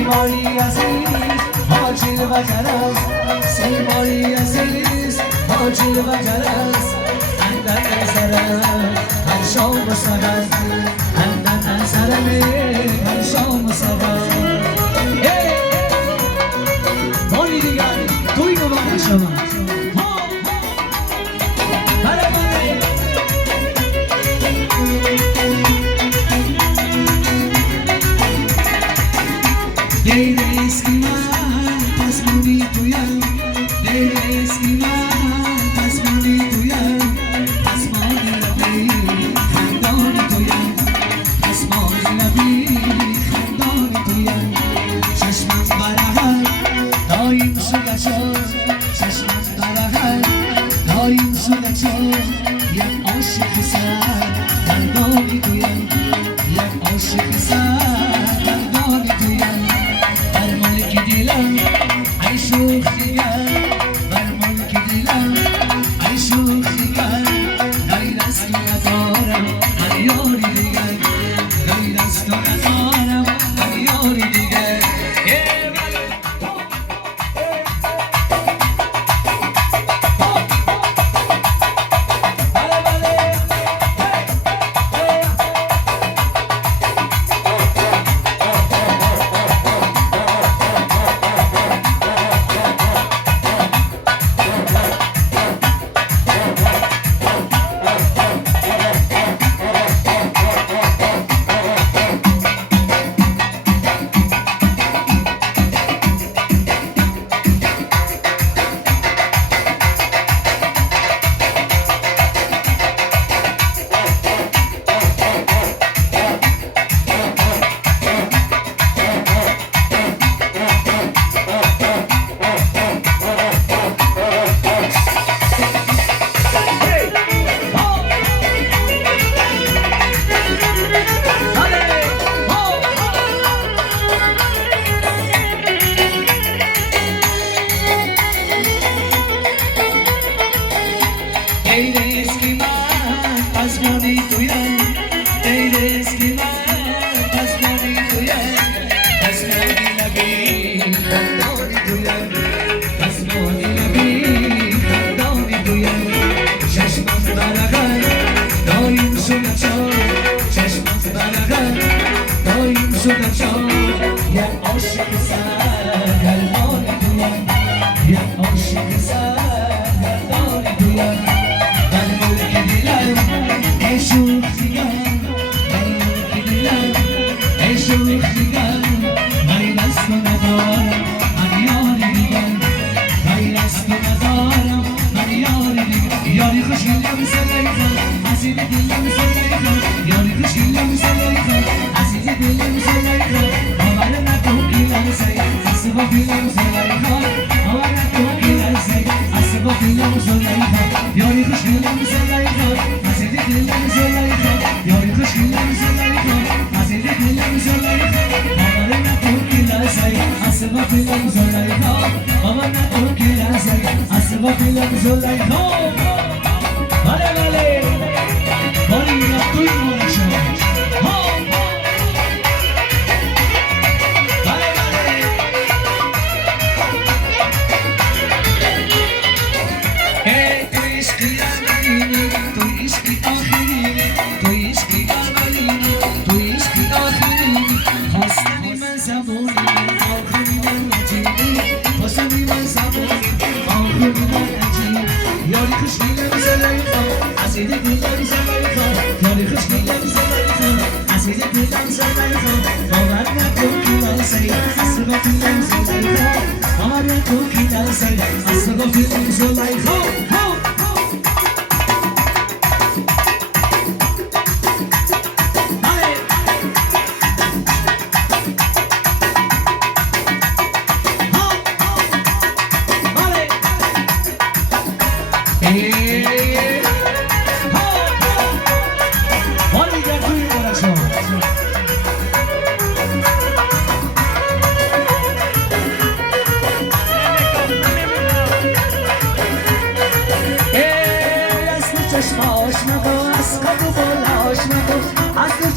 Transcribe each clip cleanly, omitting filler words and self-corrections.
سیمایی عزیز حاجیل و جرس سیمایی عزیز حاجیل و جرس اندن سرم هر شام و سرم اندن سرم هر شام و سرم باری دیگر توی نمان شما Leyla eskiman tasmuni duyan Leyla eskiman tasmuni duyan Tasmani labi khandani duyan Tasmani labi khandani duyan Chashman barahar daim sudachor Chashman barahar daim sudachor Yak aşık sen khandani duyan Yak aşık sen khandani duyan عيشو خيال برمولك دلال عيشو خيال غير اسكو ندارم هریاری دیگر غير اسكو ندارم هریاری دیگر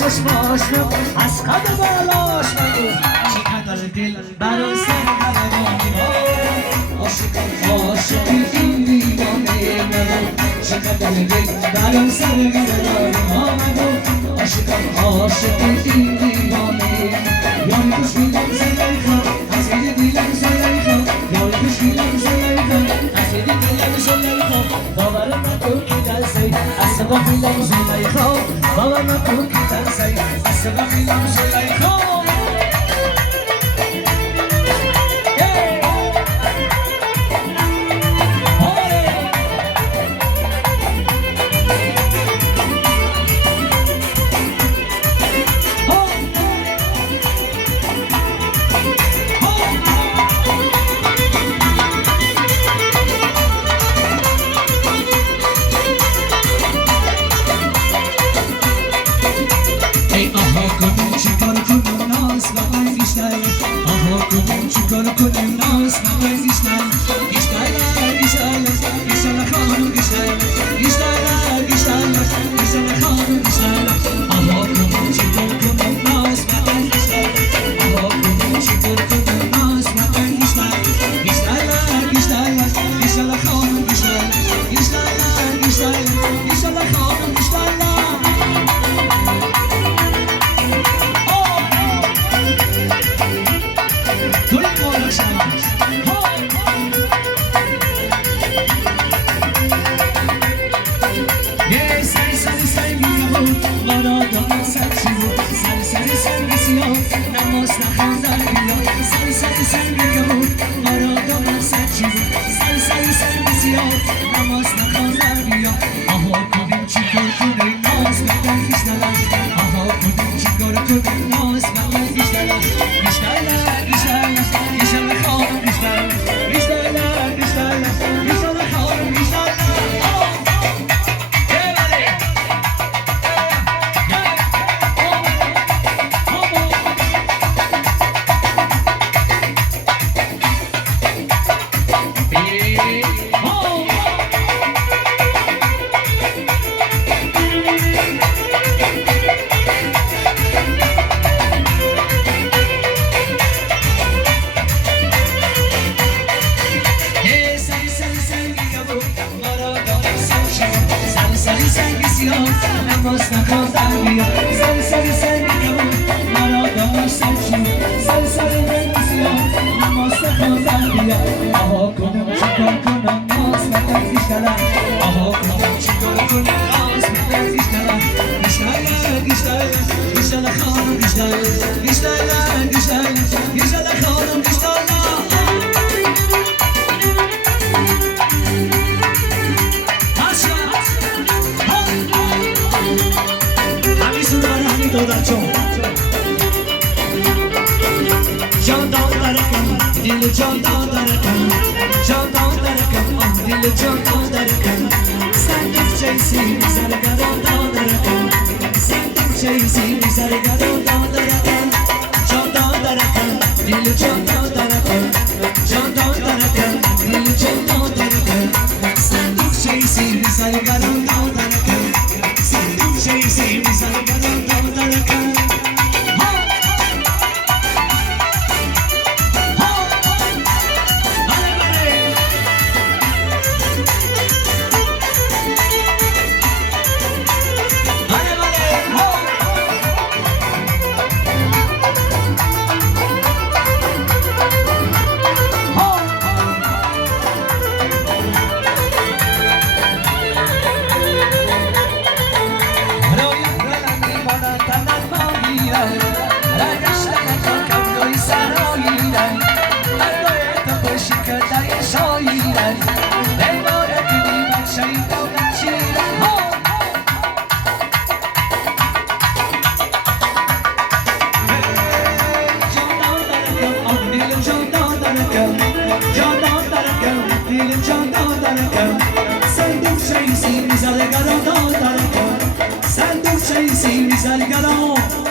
چشماش نگو از قد بالاش نگو چقدر دل برای سرگردانی عاشقی این دیوانه من چقدر دل برای سرگردانی عاشقی این دیوانه یاری خوش بیلم زلیخا حسید دیلم زلیخا یاری خوش بیلم زلیخا حسید دیلم زلیخا باور نکن که دستی اصلا بیلم زلیخا باور نکن که دستی اصلا بیلم زلیخا Sen dur çayı sil, güzel garam.